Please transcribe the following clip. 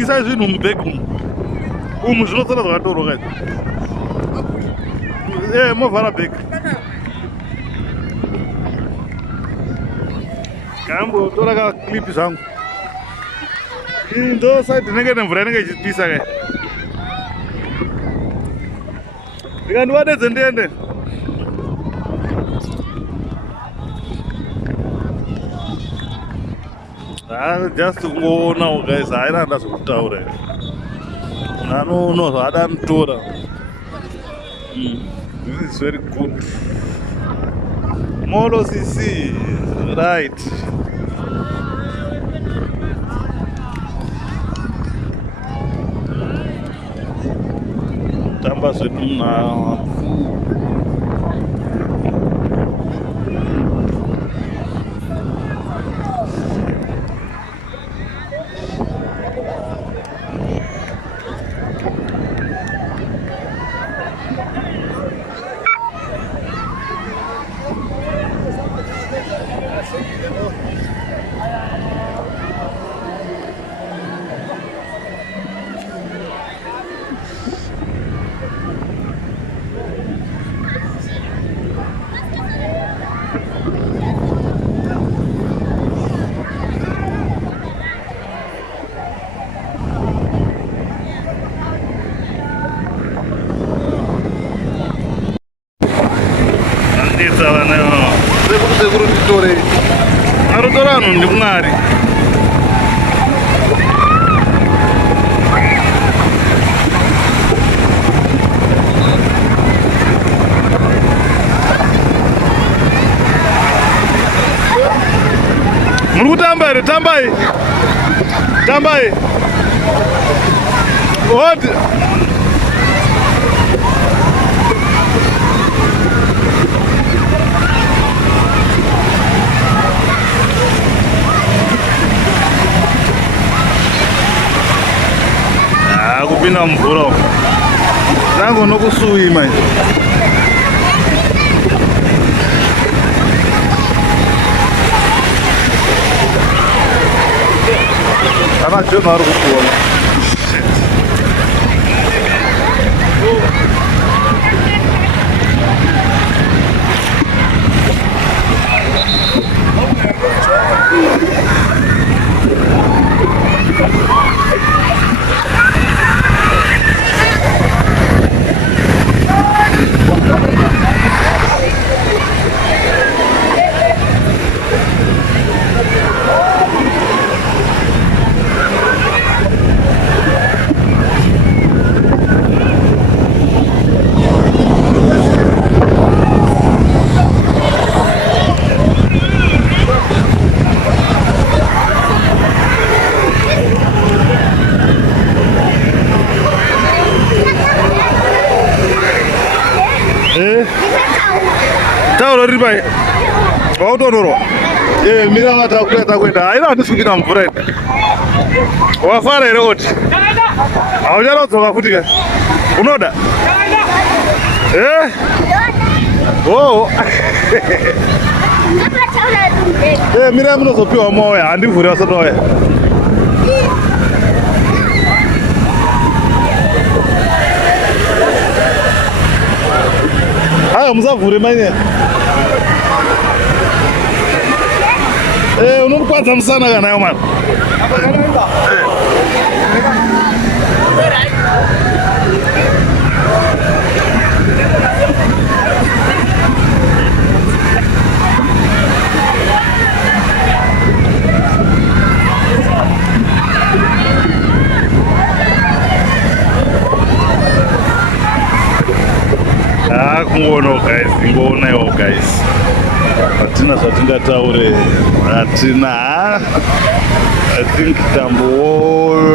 isa zvinhu mubhegi umu zvinotsara zvakatorwa kai movhara bhegi kambotora kaklipi zvangu ndo saidi inenge nemvura inenge ichipisa kai ndikandiwadedze ndiende just kungoona guys haina ndazokutaura nanono zvaadanitora this is very good Molo CC right tamba zvedu muna arotora vanhu ndimwari muri kutamba here tambai what kupinda mvura zangu nokusuima ana jona ari kukuona tauro riri pai wautonyorwa mira vatakueta kuenda haina handisukina mvura ine wafara here oti hauchada kudzoka futi ka unoda oo mira munozopiwa mauya handivhuri vasati wauya haya musavhure manye unokwadza musana kanayo mani kungonawo guys ingoonayo guys hatina zvatingataure hatina I think tamboonao